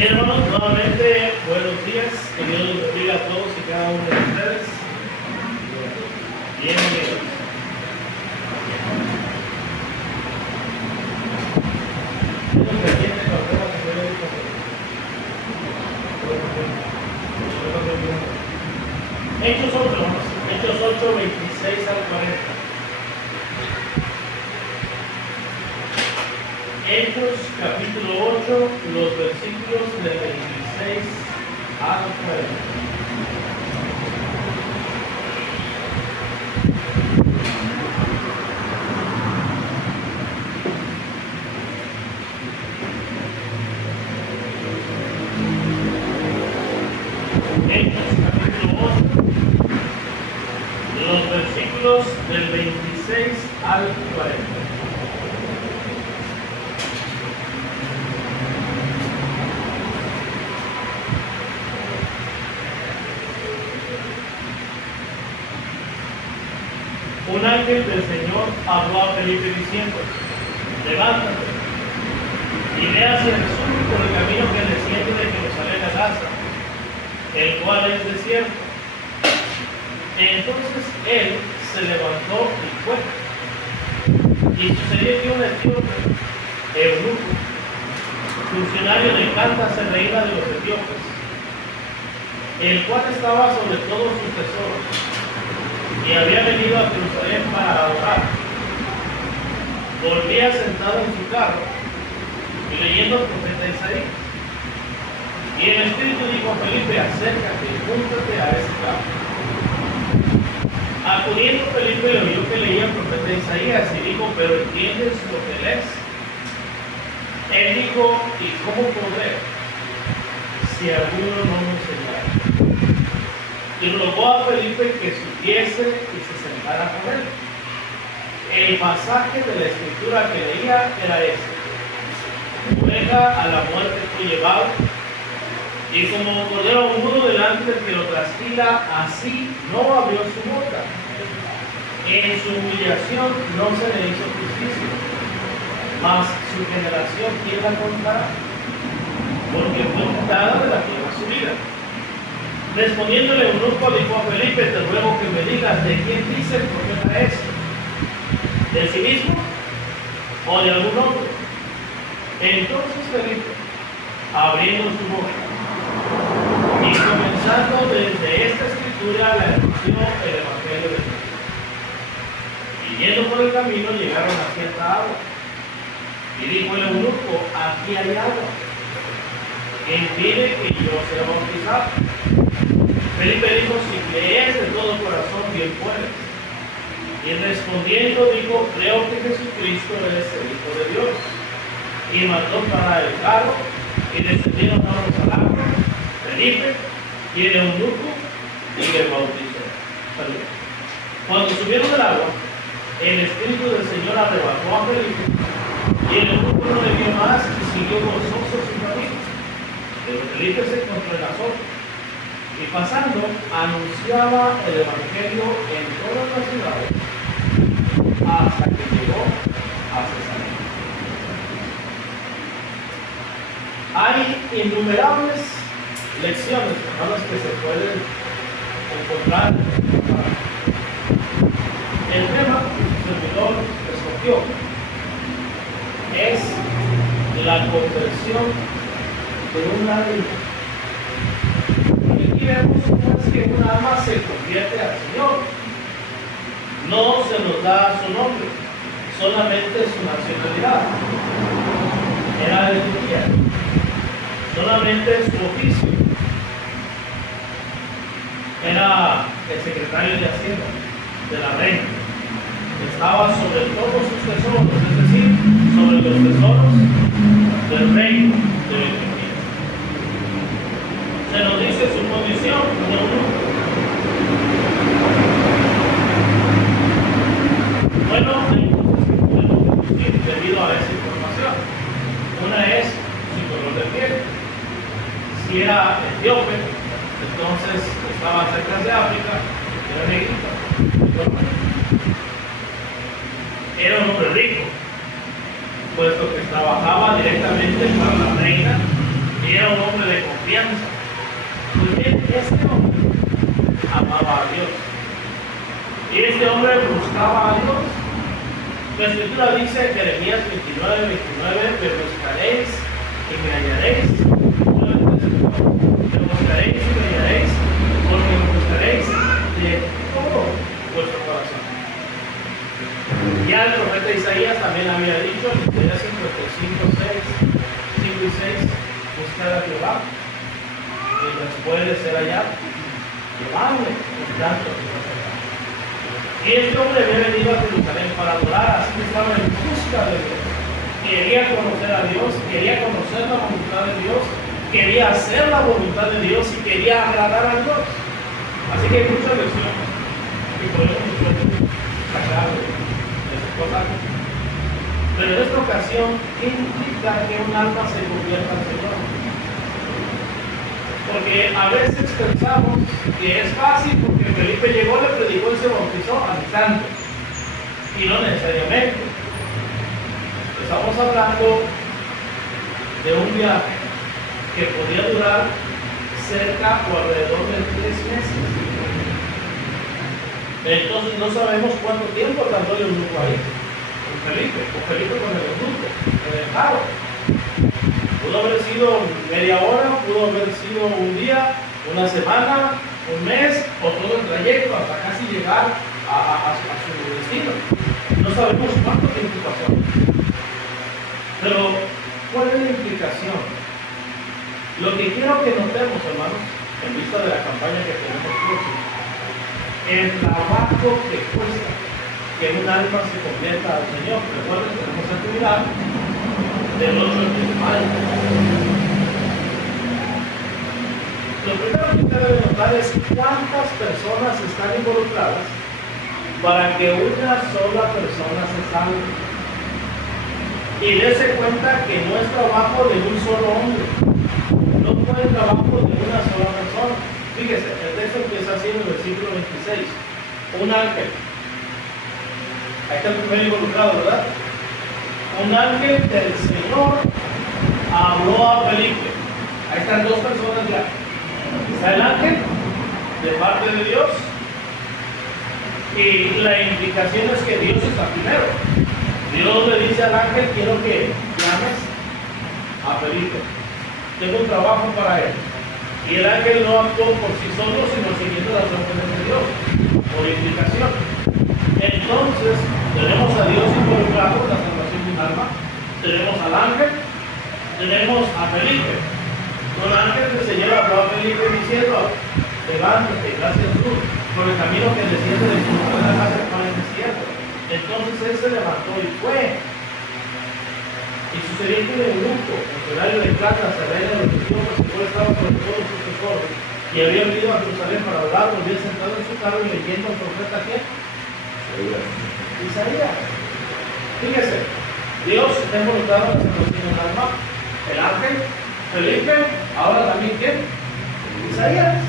Bien, hermanos, nuevamente buenos días. Que Dios los bendiga a todos y cada uno de ustedes. Bienvenidos. Hechos 8, Hechos 8, 26 al 40. Hechos capítulo 8, los versículos del 26 al 40. Hechos capítulo 8, los versículos del 26 al 40. Un ángel del Señor habló a Felipe diciendo: levántate y ve hacia el sur por el camino que desciende de Jerusalén a Gaza, el cual es desierto. Entonces él se levantó y fue. Y sucedió que un etíope, eunuco, funcionario de Candace, reina de los etíopes, el cual estaba sobre todos sus tesoros, y había venido a Jerusalén para adorar, volvía sentado en su carro y leyendo el profeta Isaías. Y el Espíritu dijo a Felipe: acércate y júntate a ese carro. Acudiendo Felipe le oyó que leía el profeta Isaías y dijo: ¿pero entiendes lo que lees? Él dijo: ¿y cómo podré si alguno no me enseñara? Y rogó a Felipe que subiese y se sentara con él. El pasaje de la escritura que leía era este: juega a la muerte fue llevado, y como cordero mudo delante del que lo trasquila, así no abrió su boca. En su humillación no se le hizo justicia, mas su generación, ¿quién la contará? Porque fue quitada de la tierra su vida. Respondiéndole eunuco, dijo a Felipe: te ruego que me digas, ¿de quién dice el profeta esto? ¿De sí mismo o de algún otro? Entonces Felipe, abriendo su boca y comenzando desde esta escritura, le anunció el evangelio de Dios. Y yendo por el camino llegaron a cierta agua, y dijo el eunuco: aquí hay agua, ¿quién pide que yo sea bautizado? Felipe dijo: si crees de todo corazón, bien puedes. Y respondiendo dijo: creo que Jesucristo es el Hijo de Dios. Y mandó parar el carro, y descendieron ambos al agua, Felipe y el eunuco, y le bautizó. Cuando subieron del agua, el Espíritu del Señor arrebató a Felipe, y el eunuco no le vio más y siguió gozoso su camino. Pero Felipe se encontró en Azoto, y pasando anunciaba el evangelio en todas las ciudades hasta que llegó a Cesarea. Hay innumerables lecciones, hermanos, que se pueden encontrar. El tema que su servidor escogió es la conversión de una reina. Aquí vemos cómo es que una alma se convierte al Señor. No se nos da su nombre, solamente su nacionalidad. Era de Turquía. Solamente su oficio. Era el secretario de Hacienda de la reina. Estaba sobre todos sus tesoros, es decir, sobre los tesoros del reino de Turquía. Se nos dice su condición de eunuco. Bueno, hay cosas que podemos deducir debido a esa información. Una es su color de piel. Si era etíope, entonces estaba cerca de África, era negrito. Era un hombre rico, puesto que trabajaba directamente para la reina y era un hombre de confianza. Pues bien, este hombre amaba a Dios. Y este hombre buscaba a Dios. La Escritura dice en Jeremías 29:29, me buscaréis y me hallaréis. Me buscaréis y me hallaréis, porque me buscaréis de todo vuestro corazón. Ya el profeta Isaías también había dicho en Isaías 55:5 y 6, buscar a Jehová mientras puede ser hallado, llevarle por tanto que no se da. Y este hombre había venido a Jerusalén para adorar, así que estaba en busca de Dios. Quería conocer a Dios, quería conocer la voluntad de Dios, quería hacer la voluntad de Dios y quería agradar a Dios. Así que hay muchas lecciones que podemos sacar de esas cosas. Pero en esta ocasión, ¿qué implica que un alma se convierta al Señor? Porque a veces pensamos que es fácil porque Felipe llegó, le predicó y se bautizó al instante. Y no necesariamente. Estamos hablando de un viaje que podía durar cerca o alrededor de 3 meses. Entonces no sabemos cuánto tiempo tardó el grupo ahí, con Felipe, o Felipe con el grupo, en el carro. Pudo haber sido media hora, pudo haber sido un día, una semana, un mes, o todo el trayecto hasta casi llegar a su destino. No sabemos cuánto tiempo pasó. Pero, ¿cuál es la implicación? Lo que quiero que notemos, hermanos, en vista de la campaña que tenemos próxima, el trabajo que cuesta que un alma se convierta al Señor. Recuerden, tenemos actividad del 8 al 10 de mayo. Lo primero que usted debe notar es cuántas personas están involucradas para que una sola persona se salve. Y dése cuenta que no es trabajo de un solo hombre, no fue el trabajo de una sola persona. Fíjese, el texto empieza así en el versículo 26. Un ángel. Ahí está el primer involucrado, ¿verdad? Un ángel del Señor habló a Felipe. Ahí están 2 personas ya. Está el ángel de parte de Dios. Y la implicación es que Dios está primero. Dios le dice al ángel, quiero que llames a Felipe. Tengo un trabajo para él. Y el ángel no actuó por sí solo, sino siguiendo las órdenes de Dios, por implicación. Entonces, tenemos a Dios involucrado en la salvación de un alma, tenemos al ángel, tenemos a Felipe. Un ángel que se lleva a Felipe diciendo, levántate, gracias tú, por el camino que desciende del sur de la casa para el desierto. Entonces él se levantó y fue. Y sucedió que en el grupo, en su horario de plata, se reina de los idiomas, el cual estaba sobre todos sus tesoros, y había venido a Jerusalén para orar, volvía sentado en su carro y leyendo al profeta ¿quién? Isaías. Fíjese, Dios está involucrado en la salvación del alma, el ángel, Felipe, ahora también ¿quién? Isaías.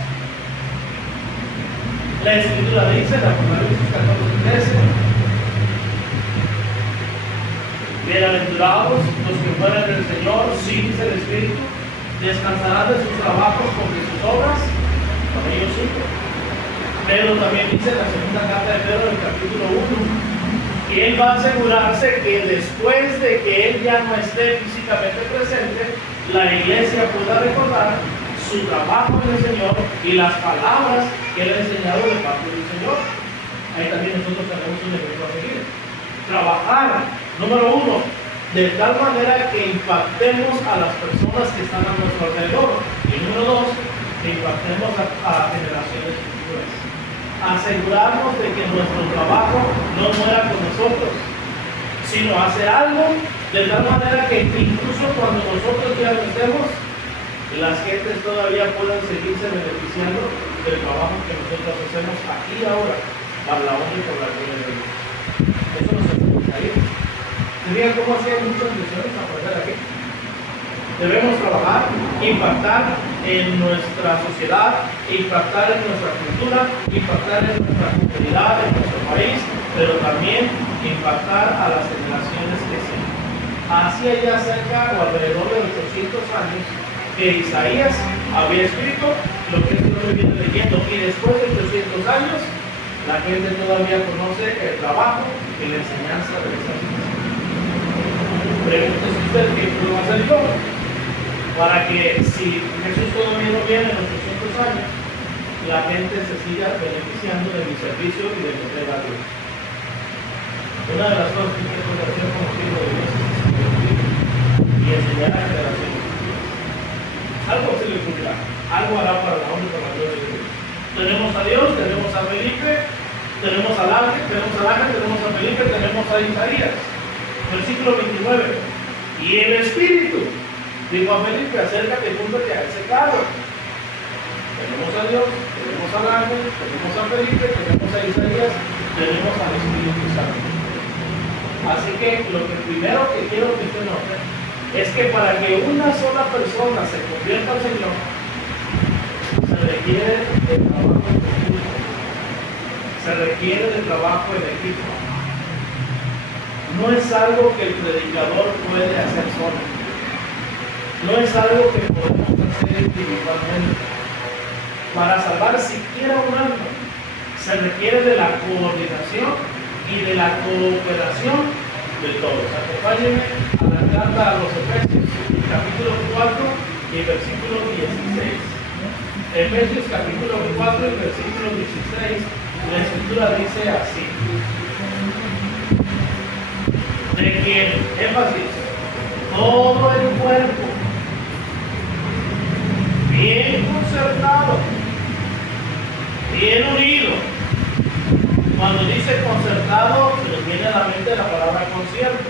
La Escritura dice en Apocalipsis 14:13, bienaventurados los que mueren en el Señor, sí dice el Espíritu, descansarán de sus trabajos porque sus obras con ellos sufren. Pero también dice en la segunda carta de Pedro, en el capítulo 1, que él va a asegurarse que después de que él ya no esté físicamente presente, la iglesia pueda recordar su trabajo en el Señor y las palabras que él ha enseñado de parte del Señor. Ahí también nosotros tenemos un ejemplo a seguir. Trabajar, número 1, de tal manera que impactemos a las personas que están a nuestro alrededor. Y número 2, que impactemos a generaciones futuras. Asegurarnos de que nuestro trabajo no muera con nosotros, sino hacer algo de tal manera que incluso cuando nosotros ya no estemos, las gentes todavía puedan seguirse beneficiando del trabajo que nosotros hacemos aquí y ahora, para la honra y por la gloria de Dios. Eso nos hace ahí. Sería como hacían muchas misiones a poner aquí. Debemos trabajar, impactar en nuestra sociedad, impactar en nuestra cultura, impactar en nuestra comunidad, en nuestro país, pero también impactar a las generaciones que siguen. Hacia ya cerca o alrededor de 800 años, que Isaías había escrito, lo que este hombre viene leyendo, y después de 800 años, la gente todavía conoce el trabajo y la enseñanza de esa vida. Pregúntese usted qué pudo hacer yo para que si Jesús todavía no viene en 800 años, la gente se siga beneficiando de mi servicio y de mi entrega a Dios. Una de las cosas que quiero hacer como hijo de Dios es escribir y enseñar a generaciones. Algo se le ocurrirá, algo hará para la honra y para la gloria de Dios. Tenemos a Dios, tenemos a Felipe, tenemos al ángel, tenemos a Felipe, tenemos a Isaías. Versículo 29. Y el Espíritu dijo a Felipe: acércate y júntate a ese carro. Tenemos a Dios, tenemos al ángel, tenemos a Felipe, tenemos a Isaías, tenemos al Espíritu Santo. Así que lo que primero que quiero que usted note es que para que una sola persona se convierta al Señor, se requiere de trabajo en conjunto, se requiere de trabajo en equipo. No es algo que el predicador puede hacer solo, no es algo que podemos hacer individualmente. Para salvar siquiera un alma, se requiere de la coordinación y de la cooperación de todos. Acompáñenme a la carta a los Efesios, capítulo 4 y versículo 16. Efesios capítulo 4 y versículo 16, la Escritura dice así: de quien, énfasis, todo el cuerpo, bien concertado, bien unido. Cuando dice concertado, se nos viene a la mente la palabra concierto.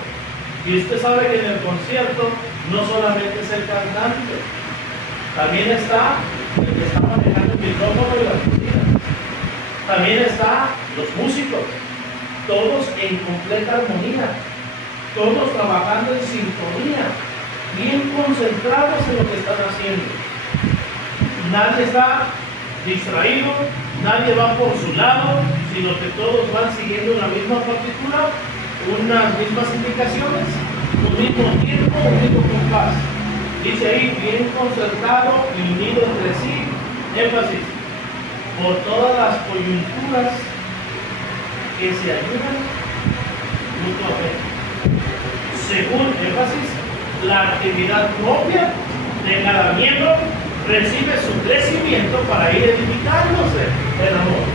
Y usted sabe que en el concierto no solamente es el cantante, también está el que está manejando el micrófono y las bocinas. También están los músicos, todos en completa armonía, todos trabajando en sintonía, bien concentrados en lo que están haciendo. Nadie está distraído, nadie va por su lado, sino que todos van siguiendo la misma partitura, unas mismas indicaciones, un mismo tiempo, un mismo compás. Dice ahí, bien concertado y unido entre sí, énfasis, por todas las coyunturas que se ayudan mutuamente. Según, énfasis, la actividad propia de cada miembro recibe su crecimiento para ir edificándose en amor.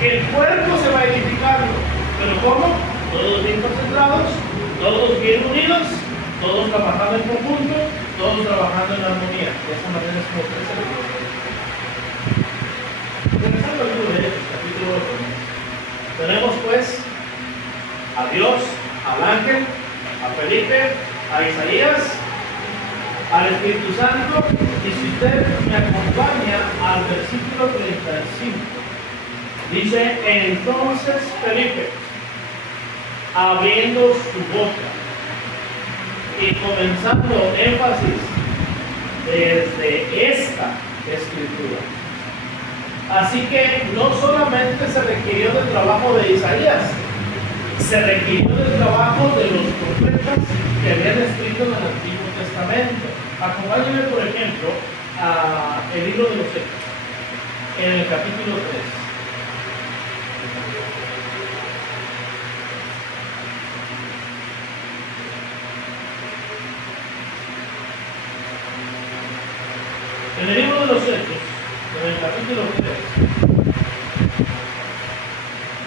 El cuerpo se va edificando, pero ¿cómo? Todos bien concentrados, todos bien unidos, todos trabajando en conjunto, todos trabajando en armonía. De esa manera es como crece el cuerpo. Regresando al libro de Hechos, capítulo 8, tenemos pues a Dios, al ángel, a Felipe, a Isaías, al Espíritu Santo. Y si usted me acompaña al versículo 35, dice: entonces Felipe, abriendo su boca y comenzando énfasis desde esta escritura. Así que no solamente se requirió del trabajo de Isaías, se requirió del trabajo de los profetas que habían escrito en el Antiguo Testamento. Acompáñenme, por ejemplo, al libro de los Hechos, en el capítulo 3. En el libro de los Hechos, en el capítulo 3,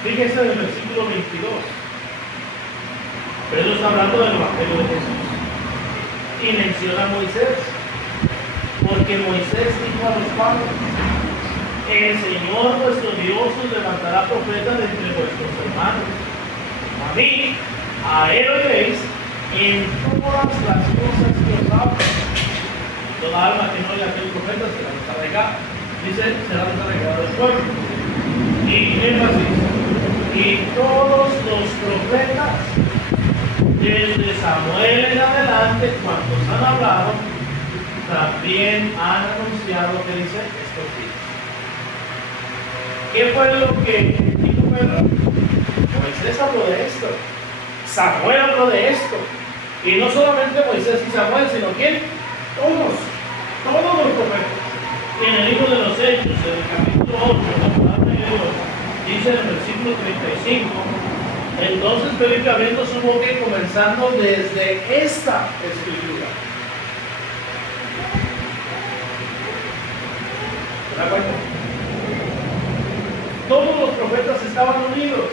fíjense en el versículo 22. Pedro está hablando del Evangelio de Jesús y menciona a Moisés, porque Moisés dijo a los padres: el Señor vuestro Dios os levantará profeta de entre vuestros hermanos. A mí, a él oiréis en todas las cosas que os hablo. Toda alma que no oiga a aquel profeta será desarraigada. Dice, será desarraigada del pueblo. Y énfasis, y todos los profetas, desde Samuel en adelante, cuantos han hablado, también han anunciado que dice estos días. ¿Qué fue lo que dijo Pedro? Moisés habló de esto, Samuel habló de esto, y no solamente Moisés y Samuel, sino ¿quién? Todos. todos los profetas. Y en el libro de los Hechos, en el capítulo 8, la palabra de Dios dice en el versículo 35, entonces Felipe abriendo su boca y comenzando desde esta escritura. ¿Se da cuenta? Todos los profetas estaban unidos.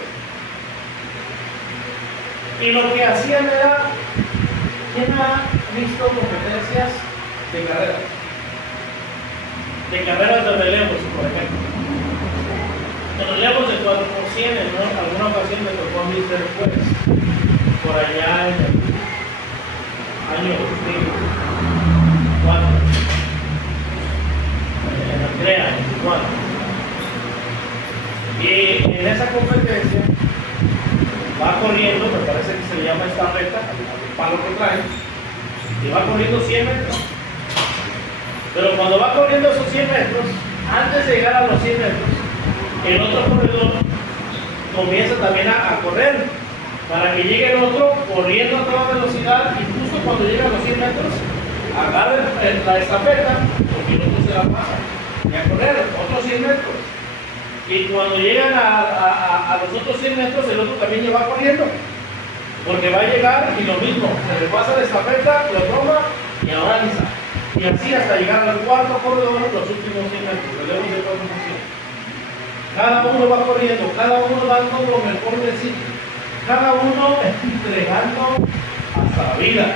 Y lo que hacían era, ¿quién ha visto competencias de carreras? De carreras de relevos, por ejemplo. En los relevos de 4 por 100, en alguna ocasión me tocó a mí ser juez, por allá en el año 2004, en Andrea, en Tijuana. Y en esa competencia va corriendo, me parece que se le llama esta recta, el palo que trae, y va corriendo 100 metros. Pero cuando va corriendo esos 100 metros, antes de llegar a los 100 metros, el otro corredor comienza también a correr para que llegue el otro corriendo a toda velocidad y justo cuando llega a los 100 metros, agarra la estafeta porque el otro se la pasa y a correr otros 100 metros. Y cuando llegan a los otros 100 metros, el otro también ya va corriendo porque va a llegar y lo mismo, se le pasa la estafeta, lo toma y ahora ni sabe. Y así hasta llegar al cuarto corredor, los últimos 100 metros, relevos de 4 por 100. Cada uno va corriendo, cada uno dando lo mejor de sí, cada uno entregando hasta la vida.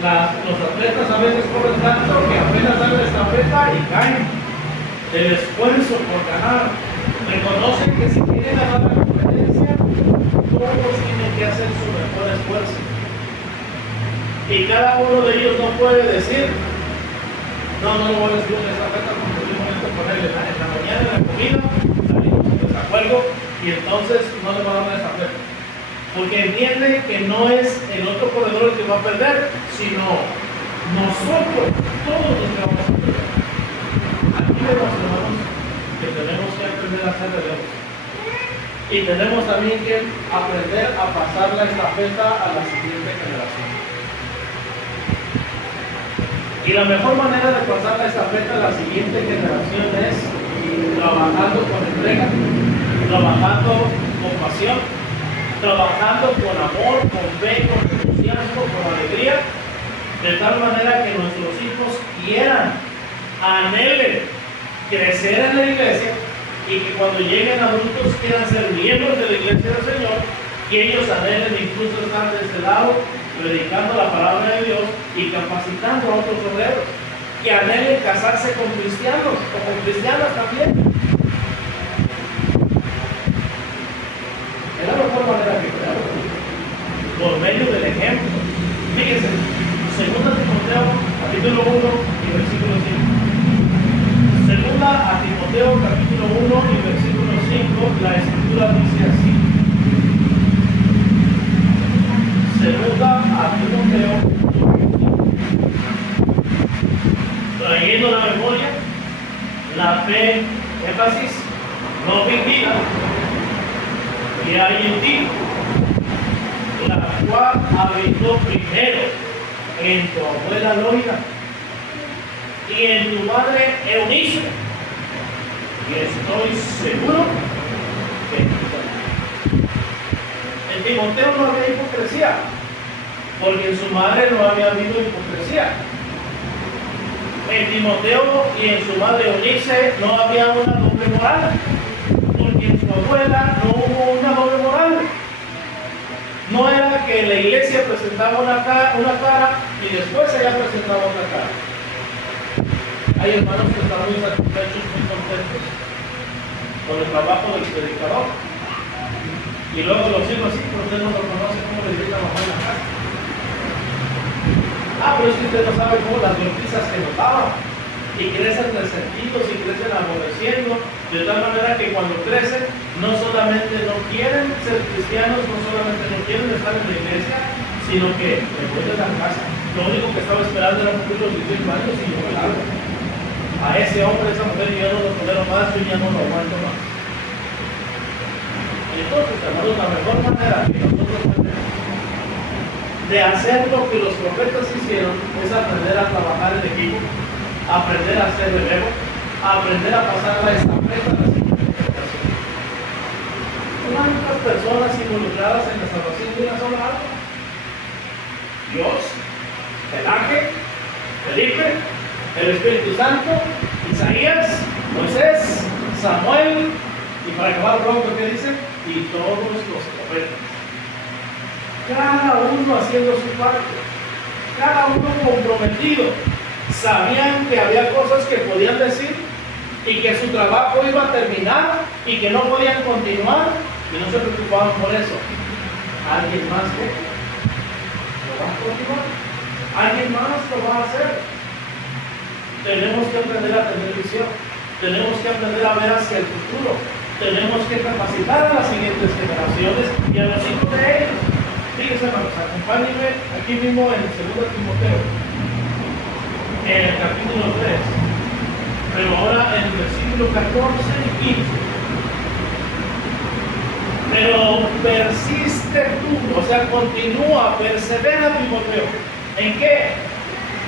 Los atletas a veces corren tanto que apenas dan la estafeta y caen del esfuerzo por ganar. Reconocen que si quieren ganar la competencia, todos tienen que hacer su mejor esfuerzo. Y cada uno de ellos no puede decir, no lo voy a decir en esta meta porque estoy momento de ponerle en la mañana en la comida, salimos en desacuerdo y entonces no le va a dar la estafeta. Porque entiende que no es el otro corredor el que va a perder, sino nosotros, todos los que vamos a perder. Aquí vemos, hermanos, que tenemos que aprender a ser relevos. Y tenemos también que aprender a pasar la estafeta a la siguiente generación. Y la mejor manera de pasar la estafeta a la siguiente generación es trabajando con entrega, trabajando con pasión, trabajando con amor, con fe, con entusiasmo, con alegría, de tal manera que nuestros hijos quieran, anhelen crecer en la iglesia y que cuando lleguen adultos quieran ser miembros de la iglesia del Señor y ellos anhelen incluso estar de este lado predicando la palabra de Dios y capacitando a otros obreros, que anhelen casarse con cristianos o con cristianas también. Es la mejor manera que creamos, por medio del ejemplo. Fíjense, 2 Timoteo, capítulo 1 y versículo 5. Segunda a Timoteo, capítulo 1 y versículo 5, la escritura dice así. Segunda a Timoteo, trayendo la memoria, la fe, énfasis, no fingida, que hay en ti, la cual habitó primero en tu abuela Loida y en tu madre Eunice, y estoy seguro que en Timoteo no había hipocresía, porque en su madre no había habido hipocresía. En Timoteo y en su madre Eunice no había una doble moral, porque en su abuela no hubo una doble moral. No era que la iglesia presentaba una cara y después ella presentaba otra cara. Hay hermanos que están muy satisfechos, muy contentos con el trabajo del predicador. Y luego los hijos, sí, pero usted no lo conoce, cómo le grita mamá en la casa. Pero es que usted no sabe cómo las golpizas que nos daban. Y crecen resentidos y crecen aborreciendo, de tal manera que cuando crecen, no solamente no quieren ser cristianos, no solamente no quieren estar en la iglesia, sino que me voy de la casa. Lo único que estaba esperando era cumplir los 18 años y yo me largo. A ese hombre, a esa mujer, yo no lo tolero más, yo ya no lo aguanto más. Entonces, hermanos, la mejor manera que nosotros tenemos de hacer lo que los profetas hicieron es aprender a trabajar en equipo, aprender a ser relevo, aprender a pasar la estafeta a la siguiente generación. ¿Cuántas personas involucradas en la salvación de una sola alma? Dios, el ángel, Felipe, el Espíritu Santo, Isaías, Moisés, Samuel, y para acabar pronto, ¿qué dice? Y todos los profetas. Cada uno haciendo su parte, cada uno comprometido. Sabían que había cosas que podían decir y que su trabajo iba a terminar y que no podían continuar y no se preocupaban por eso. ¿Alguien más que lo va a continuar? ¿Alguien más lo va a hacer? Tenemos que aprender a tener visión, tenemos que aprender a ver hacia el futuro, tenemos que capacitar a las siguientes generaciones y a los hijos de ellos. Fíjense, hermanos, acompáñenme aquí mismo en 2 Timoteo, en el capítulo 3, pero ahora en el versículo 14 y 15. Pero persiste tú, o sea, continúa, persevera, Timoteo. ¿En qué?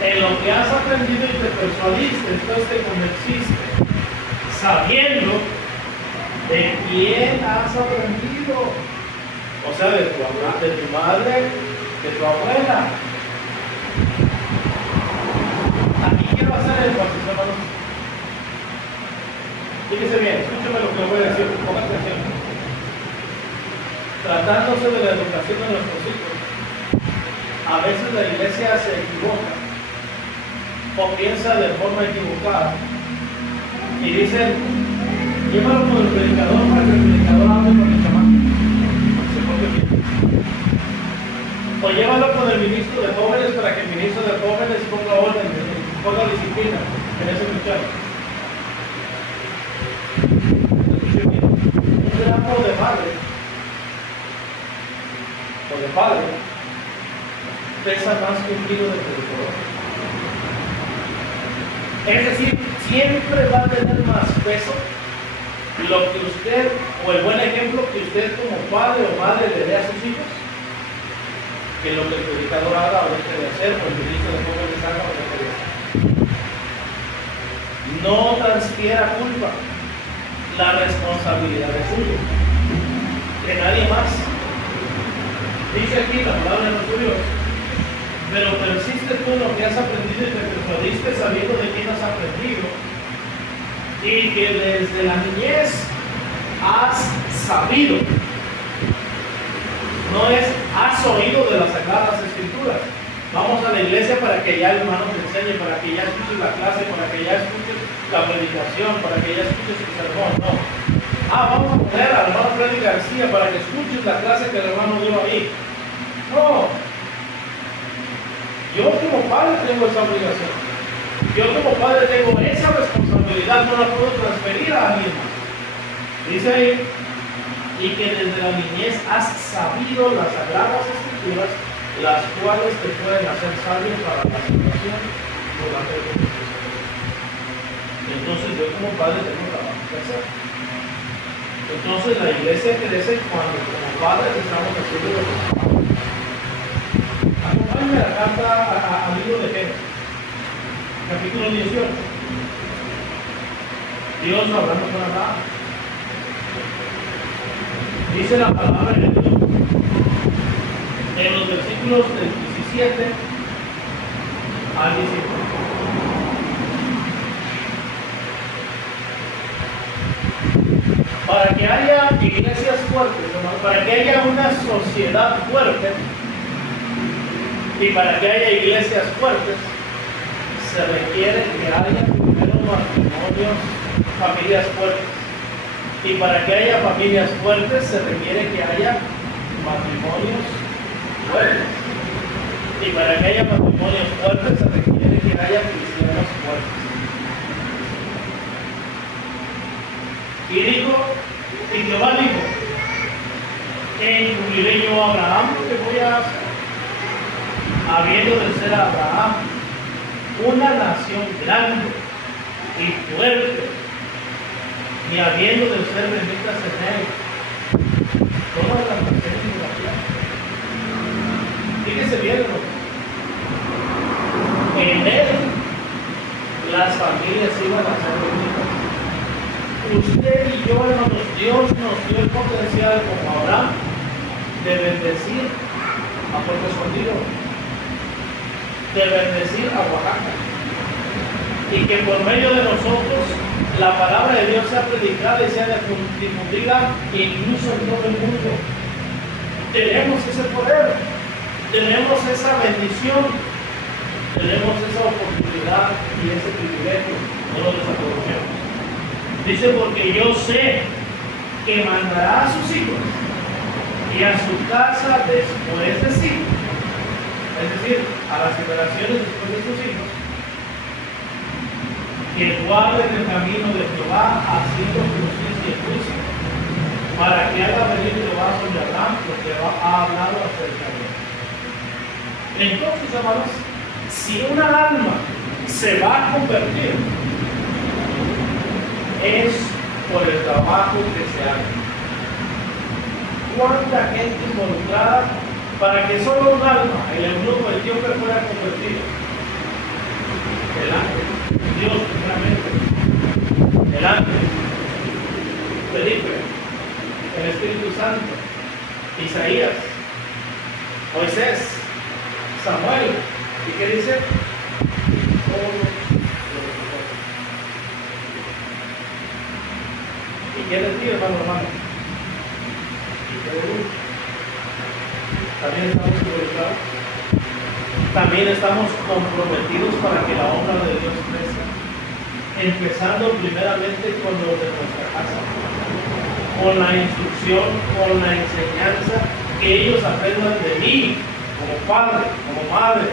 En lo que has aprendido y te persuadiste, entonces te convenciste, sabiendo de quién has aprendido. O sea, de tu madre, de tu abuela. Aquí quiero hacer énfasis, hermanos. Fíjese bien, escúchame lo que le voy a decir, ponga atención. Tratándose de la educación de nuestros hijos, a veces la iglesia se equivoca o piensa de forma equivocada y dicen, llévalo con el predicador para que el predicador hable con el chamaco. O llévalo con el ministro de jóvenes para que el ministro de jóvenes ponga orden, ponga disciplina en ese muchacho. Un gramo de madre o de padre pesa más que un kilo de predicador. Es decir, siempre va a tener más peso lo que usted, o el buen ejemplo que usted como padre o madre le dé a sus hijos, que lo que el predicador haga o deje de hacer, o el ministro de jóvenes haga o deje de hacer. No transfiera culpa, la responsabilidad es suya, de nadie más. Dice aquí la palabra de nuestro Dios, pero persiste tú en lo que has aprendido y te persuadiste sabiendo de quién has aprendido, y que desde la niñez has sabido. No es has oído de las Sagradas Escrituras. Vamos a la iglesia para que ya el hermano te enseñe, para que ya escuches la clase, para que ya escuches la predicación, para que ya escuches el sermón. No. Vamos a poner al hermano Freddy García para que escuches la clase que el hermano dio ahí. No. Yo como padre tengo esa obligación. Yo como padre tengo esa responsabilidad, no la puedo transferir a alguien más. Dice ahí, y que desde la niñez has sabido las Sagradas Escrituras, las cuales te pueden hacer sabio para la salvación durante el tiempo. Entonces yo como padre tengo trabajo que hacer. Entonces la iglesia crece cuando como padres estamos haciendo lo que estamos. Acompáñame la carta al libro de Génesis, capítulo 18. Dios hablando con Abraham. Dice la palabra de Dios en los versículos del 17 al 19. Para que haya iglesias fuertes, hermano, para que haya una sociedad fuerte y para que haya iglesias fuertes, se requiere que haya primero matrimonios, familias fuertes. Y para que haya familias fuertes se requiere que haya matrimonios fuertes. Y para que haya matrimonios fuertes se requiere que haya cristianos fuertes. Y dijo, y Jehová dijo, ¿incumpliré yo a Abraham lo que voy a hacer? Habiendo de ser Abraham una nación grande y fuerte, y habiendo de ser benditas en él todas las naciones de la tierra. fíjese bien, hermano. En Él las familias iban a ser bendecidas. Usted y yo, hermanos, Dios nos dio el potencial como Abraham de bendecir a Puerto Escondido, de bendecir a Oaxaca, y que por medio de nosotros la palabra de Dios sea predicada y sea difundida incluso en todo el mundo. Tenemos ese poder, tenemos esa bendición, tenemos esa oportunidad y ese privilegio, no lo desaprovechemos. Dice, porque yo sé que mandará a sus hijos y a su casa después de sí, es decir, a las generaciones después de sus hijos, que guarden el camino de Jehová haciendo justicia y juicio, para que haga venir Jehová sobre Abraham lo que ha hablado acerca de él. Entonces, hermanos, si una alma se va a convertir, es por el trabajo que se hace. ¿Cuánta gente involucrada para que solo un alma, el eunuco etíope, fuera convertido? El ángel, Dios primeramente, el ángel, Felipe, el Espíritu Santo, Isaías, Moisés, Samuel. ¿Y qué dice? ¿Y qué les digo, hermano? ¿Y qué les digo? También estamos involucrados. También estamos comprometidos para que la obra de Dios crezca. Empezando primeramente con los de nuestra casa. Con la instrucción, con la enseñanza, que ellos aprendan de mí, como padre, como madre,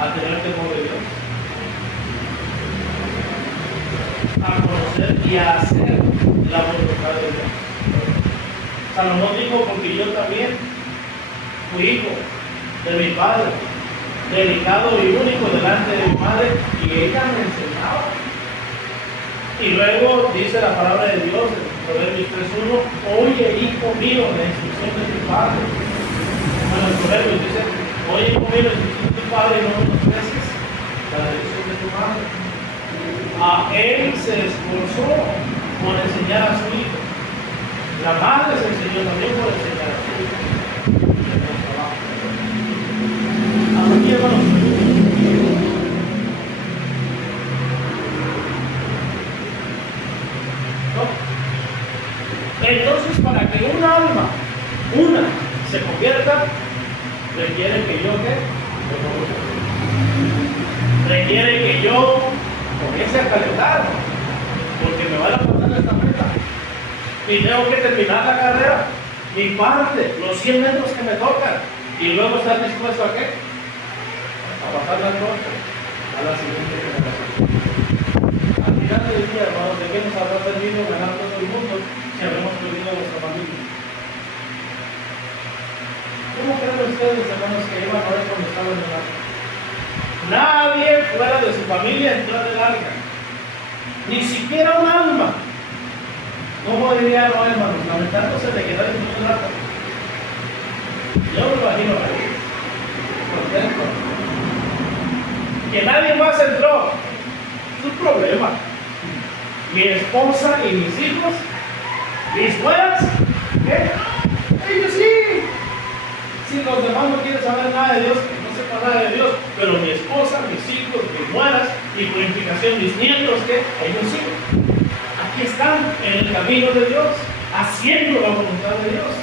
a tener temor de Dios, a conocer y a hacer la voluntad de Dios. Salomón dijo, porque yo también fui hijo de mi padre, delicado y único delante de mi madre, y ella me enseñaba. Y luego dice la palabra de Dios en Proverbios 3:1, oye, hijo mío, la instrucción de tu padre. Bueno, en Proverbios dice, oye, hijo mío, la instrucción de tu padre, y no menosprecies la dirección de tu madre. A él se esforzó por enseñar a su hijo. La madre se enseñó también por enseñar a su hijo. Hasta aquí, hermanos. ¿No? Entonces, para que un alma, se convierta, requiere que yo, ¿qué? Requiere que yo comience a calentar, porque me van a pasar esta meta y tengo que terminar la carrera, mi parte, los 100 metros que me tocan, y luego estar dispuesto a qué? A pasar la corte a la siguiente generación. Al final del día, hermanos, ¿de qué nos habrá servido ganar todo el mundo si habremos perdido a nuestra familia? ¿Cómo creen ustedes, hermanos, que iban a ver cuando estaban en el arca? Nadie fuera de su familia entró en el arca, ni siquiera un alma. ¿Cómo diría Noé, hermanos? Lamentándose de quedar en el arca. Yo me imagino ahí, contento. Que nadie más entró. Es un problema. Mi esposa y mis hijos, mis nueras, ¿qué? Ellos sí. Si los demás no quieren saber nada de Dios, no sepan nada de Dios, pero mi esposa, mis hijos, mis nueras y por implicación mis nietos, ¿qué? Ellos sí. Aquí están en el camino de Dios, haciendo la voluntad de Dios.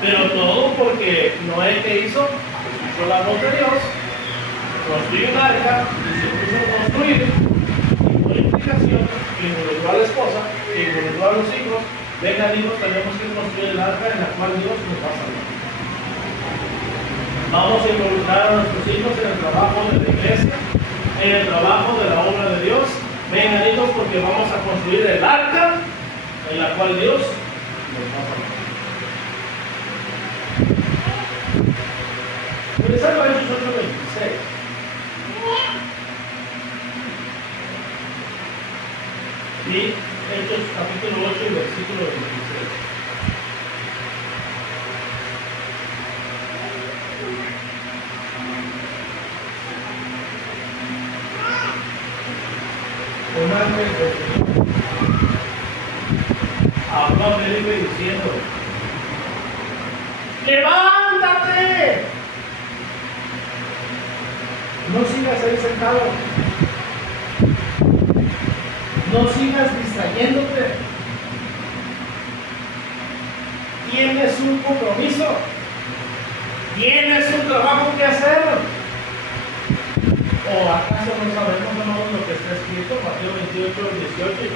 Pero todo porque Noé, ¿qué hizo? Escuchó la voz de Dios, construyó un arca y se puso a construir, y por implicación, involucró a la esposa, involucró a los hijos. Vengan, hijos, tenemos que construir el arca en la cual Dios nos va a salvar. Vamos a involucrar a nuestros hijos en el trabajo de la iglesia, en el trabajo de la obra de Dios. Vengan, hijos, porque vamos a construir el arca en la cual Dios nos va a salvar. Regresando a Hechos 8:26. Y Hechos capítulo 8 y versículo 26. grande del Señor. Habló a Felipe diciendo: ¡levántate! No sigas ahí sentado. No sigas distrayéndote. Tienes un compromiso. Tienes un trabajo que hacer. ¿O acaso no sabemos, hermanos, lo que está escrito? Mateo 28, 18.